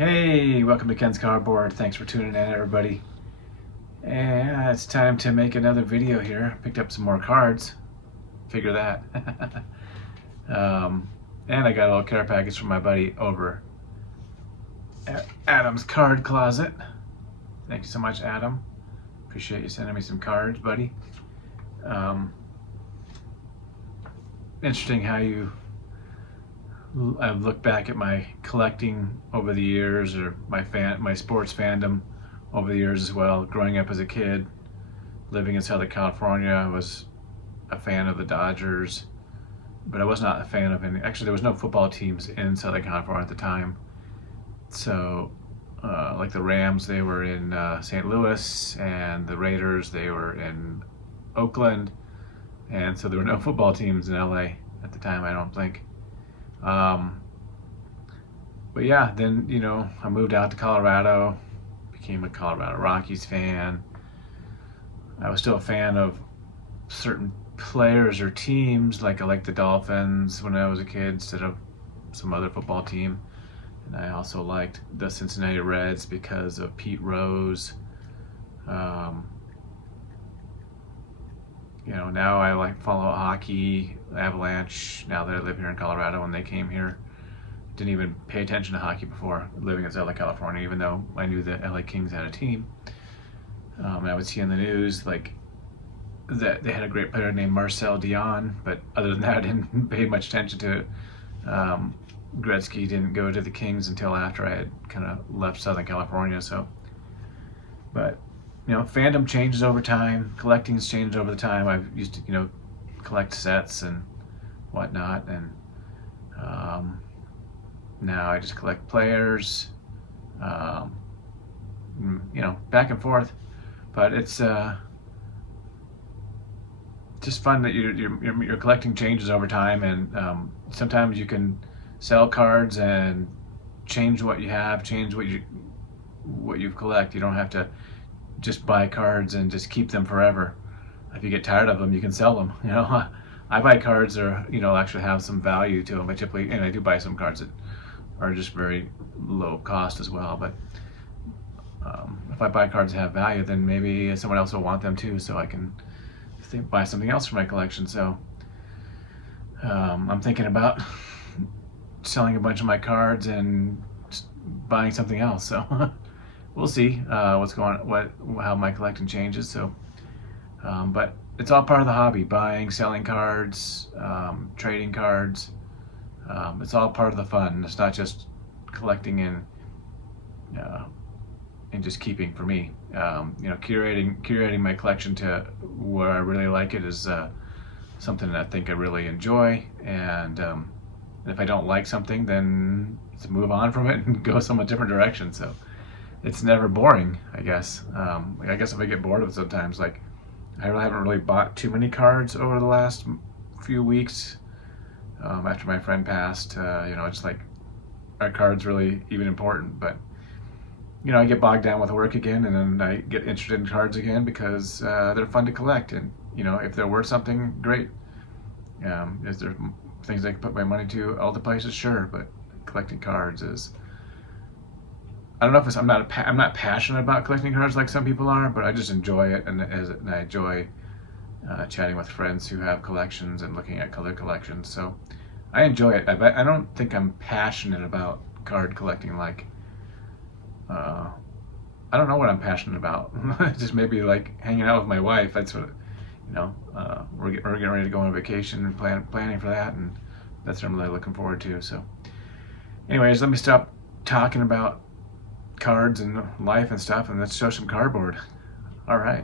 Hey, welcome to Ken's Cardboard. Thanks for tuning in, everybody. And it's time to make another video here. Picked up some more cards. Figure that. And I got a little care package from my buddy over at Adam's Card Closet. Thank you so much, Adam. Appreciate you sending me some cards, buddy. Interesting how I've looked back at my collecting over the years, or my sports fandom over the years as well. Growing up as a kid, living in Southern California, I was a fan of the Dodgers, but I was not a fan of any. Actually, there was no football teams in Southern California at the time. So, like the Rams, they were in St. Louis, and the Raiders, they were in Oakland, and so there were no football teams in LA at the time, I don't think. But yeah, then, I moved out to Colorado, became a Colorado Rockies fan. I was still a fan of certain players or teams, like I liked the Dolphins when I was a kid instead of some other football team. And I also liked the Cincinnati Reds because of Pete Rose. Now I follow hockey, Avalanche, now that I live here in Colorado. When they came here, didn't even pay attention to hockey before living in Southern California, even though I knew the LA Kings had a team. And I would see in the news that they had a great player named Marcel Dion, but other than that, I didn't pay much attention to it. Gretzky didn't go to the Kings until after I had kind of left Southern California. But fandom changes over time. Collecting's changed over the time. I've used to, collect sets and whatnot, and now I just collect players. Back and forth. But it's just fun that your collecting changes over time, and sometimes you can sell cards and change what you have, change what you collect. You don't have to just buy cards and just keep them forever. If you get tired of them, you can sell them. I buy cards that actually have some value to them. I do buy some cards that are just very low cost as well. But if I buy cards that have value, then maybe someone else will want them too, so I can buy something else for my collection. So I'm thinking about selling a bunch of my cards and buying something else. So we'll see how my collecting changes. So, but it's all part of the hobby: buying, selling cards, trading cards. It's all part of the fun. It's not just collecting and just keeping for me. Curating my collection to where I really like it is something that I think I really enjoy. And if I don't like something, then to move on from it and go some different direction. So it's never boring, I guess. I guess if I get bored of it sometimes, like I haven't really bought too many cards over the last few weeks. After my friend passed, it's like, are cards really even important? But I get bogged down with work again, and then I get interested in cards again because they're fun to collect. And if they're worth something, great. Is there things I can put my money to other places? Sure, but collecting cards is, I don't know if I'm not passionate about collecting cards like some people are, but I just enjoy it, and I enjoy chatting with friends who have collections and looking at color collections. So I enjoy it. I don't think I'm passionate about card collecting. I don't know what I'm passionate about. Just maybe like hanging out with my wife. That's what, we're getting ready to go on vacation and planning for that, and that's what I'm really looking forward to. So anyways, let me stop talking about cards and life and stuff, and let's show some cardboard. All right.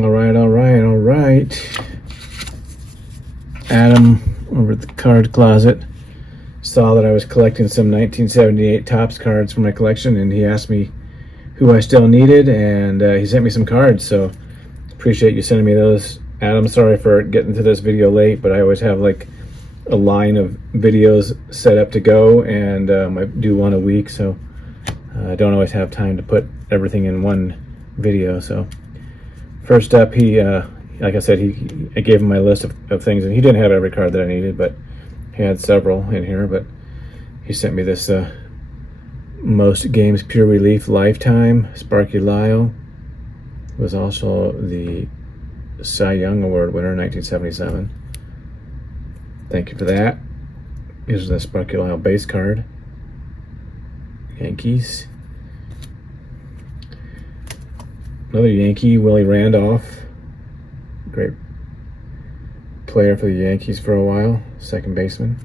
All right. Adam over at the Card Closet saw that I was collecting some 1978 Topps cards for my collection, and he asked me who I still needed, and he sent me some cards. So appreciate you sending me those, Adam. Sorry for getting to this video late, but I always have like a line of videos set up to go, and I do one a week, so I don't always have time to put everything in one video. So first up, he like I said, I gave him my list of things, and he didn't have every card that I needed, but he had several in here. But he sent me this Most Games Pure Relief Lifetime. Sparky Lyle was also the Cy Young Award winner in 1977. Thank you for that. Here's the Sparky Lyle base card. Yankees. Another Yankee, Willie Randolph. Great player for the Yankees for a while. Second baseman.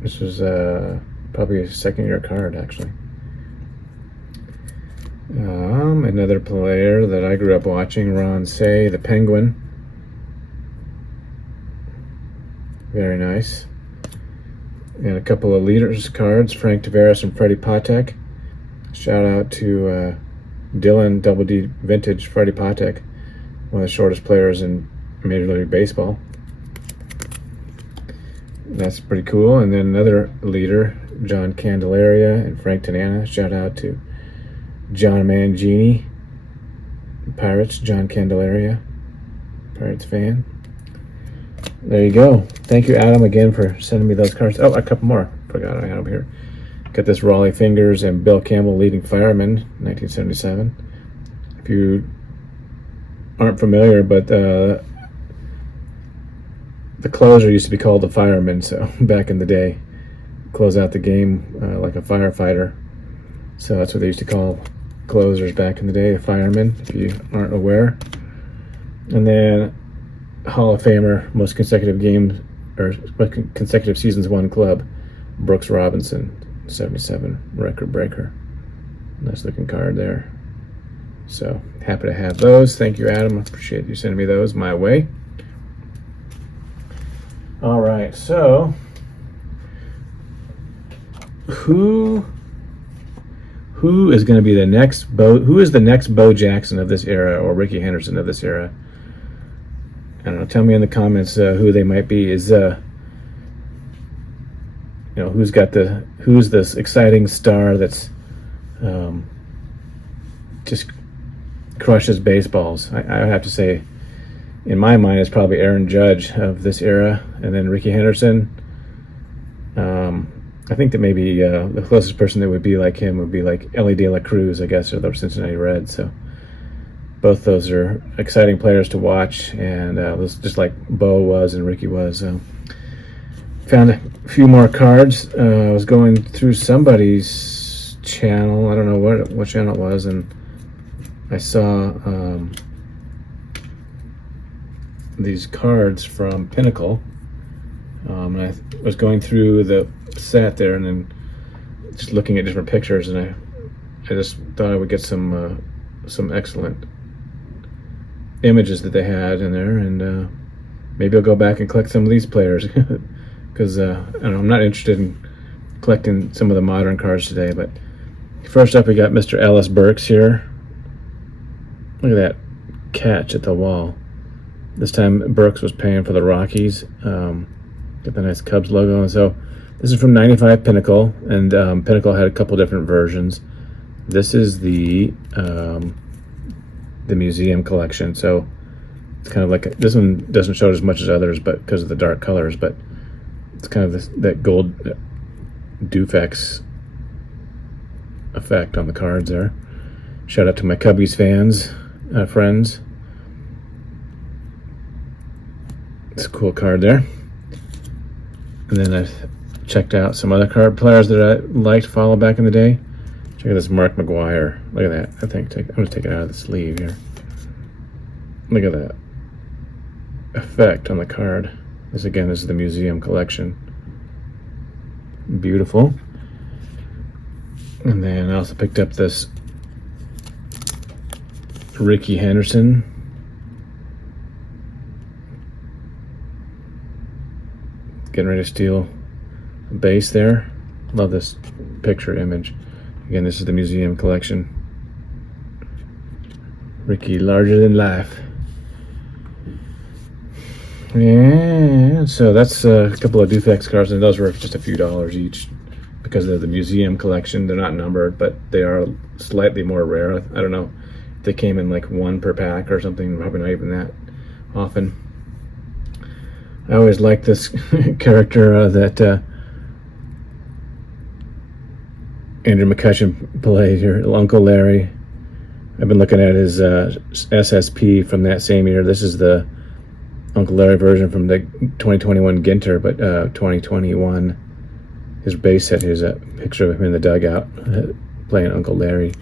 This was probably a second-year card, actually. Another player that I grew up watching, Ron Say, the Penguin. Very nice. And a couple of leaders cards, Frank Tavares and Freddie Patek. Shout out to Dylan Double D Vintage, Freddie Patek, one of the shortest players in Major League Baseball. That's pretty cool. And then another leader, John Candelaria and Frank Tanana. Shout out to John Mangini, Pirates, John Candelaria, Pirates fan. There you go. Thank you, Adam, again for sending me those cards. Oh, a couple more. Forgot I had them here. Got this Raleigh Fingers and Bill Campbell, Leading Fireman, 1977. If you aren't familiar, but the closer used to be called the fireman, so back in the day, close out the game like a firefighter. So that's what they used to call closers back in the day, the firemen, if you aren't aware. And then Hall of Famer, most consecutive games or consecutive seasons won club, Brooks Robinson, 77, record breaker. Nice looking card there. So happy to have those. Thank you, Adam. I appreciate you sending me those my way. All right, so who is going to be the next who is the next Bo Jackson of this era, or Rickey Henderson of this era? I don't know. Tell me in the comments who they might be. Is who's this exciting star that's just crushes baseballs? I have to say, in my mind, it's probably Aaron Judge of this era, and then Rickey Henderson. I think that maybe the closest person that would be like him would be like Ellie De La Cruz, I guess, or the Cincinnati Reds. So both those are exciting players to watch, and just like Bo was and Rickey was. Found a few more cards. I was going through somebody's channel. I don't know what channel it was, and I saw these cards from Pinnacle. And I was going through the set there, and then just looking at different pictures, and I just thought I would get some excellent images that they had in there, and maybe I'll go back and collect some of these players because I'm not interested in collecting some of the modern cards today. But first up, we got Mr. Ellis Burks here. Look at that catch at the wall. This time Burks was paying for the Rockies. Got the nice Cubs logo. And so this is from '95 Pinnacle, and Pinnacle had a couple different versions. This is the museum collection. So it's kind of like this one doesn't show as much as others, but because of the dark colors. But it's kind of that gold Dufex effect on the cards there. Shout out to my Cubbies fans, friends. It's a cool card there. And then I checked out some other card players that I liked to follow back in the day. Check out this Mark McGuire. Look at that. I'm going to take it out of the sleeve here. Look at that effect on the card. This is the museum collection. Beautiful. And then I also picked up this Rickey Henderson. Getting ready to steal a base there. Love this picture image. Again, this is the museum collection. Rickey, larger than life. Yeah, so that's a couple of Dufex cards, and those were just a few dollars each. because of the museum collection. They're not numbered, but they are slightly more rare. I don't know if they came in like one per pack or something, probably not even that often. I always liked this character that Andrew McCutcheon played here, Uncle Larry. I've been looking at his SSP from that same year. This is the Uncle Larry version from the 2021 Ginter, but 2021, his base set, here's a picture of him in the dugout playing Uncle Larry.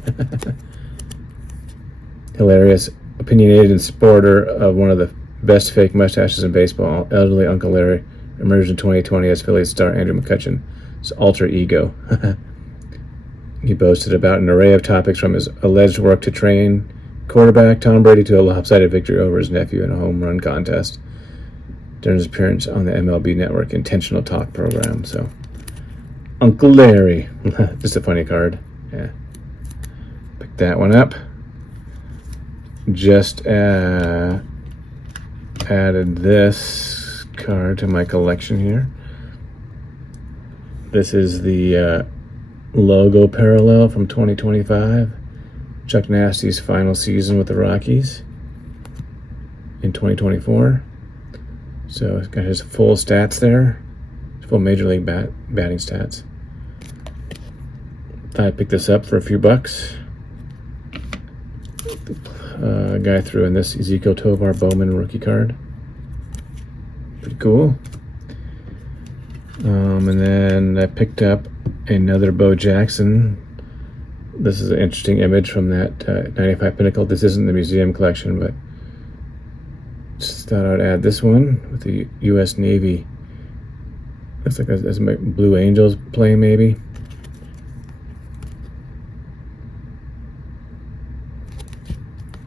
Hilarious, opinionated and sporter of one of the best fake mustaches in baseball, elderly Uncle Larry emerged in 2020 as Phillies star Andrew McCutcheon's alter ego. He boasted about an array of topics from his alleged work to train quarterback Tom Brady to a lopsided victory over his nephew in a home run contest during his appearance on the MLB Network Intentional Talk program. So, Uncle Larry, just a funny card. Yeah, pick that one up. Just added this card to my collection here. This is the logo parallel from 2025. Chuck Nasty's final season with the Rockies in 2024. So it's got his full stats there, full Major League batting stats. Thought I'd pick this up for a few bucks. Guy threw in this Ezekiel Tovar Bowman rookie card. Pretty cool. And then I picked up another Bo Jackson. This is an interesting image from that 95 Pinnacle. This isn't the museum collection, but just thought I'd add this one with the U.S. Navy. Looks like that's my Blue Angels play, maybe.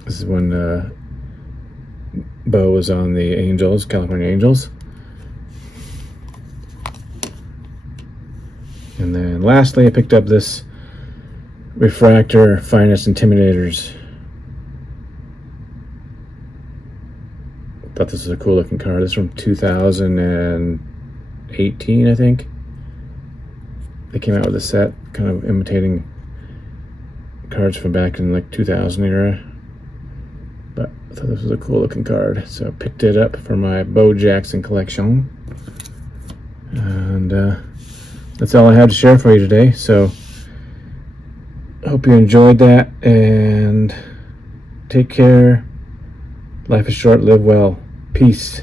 This is when Bo was on the Angels, California Angels. And then lastly, I picked up this Refractor Finest Intimidators. Thought this was a cool looking card. This is from 2018, I think. They came out with a set kind of imitating cards from back in like 2000 era. But I thought this was a cool looking card, so I picked it up for my Bo Jackson collection. And that's all I had to share for you today. So hope you enjoyed that, and take care. Life is short, live well. Peace.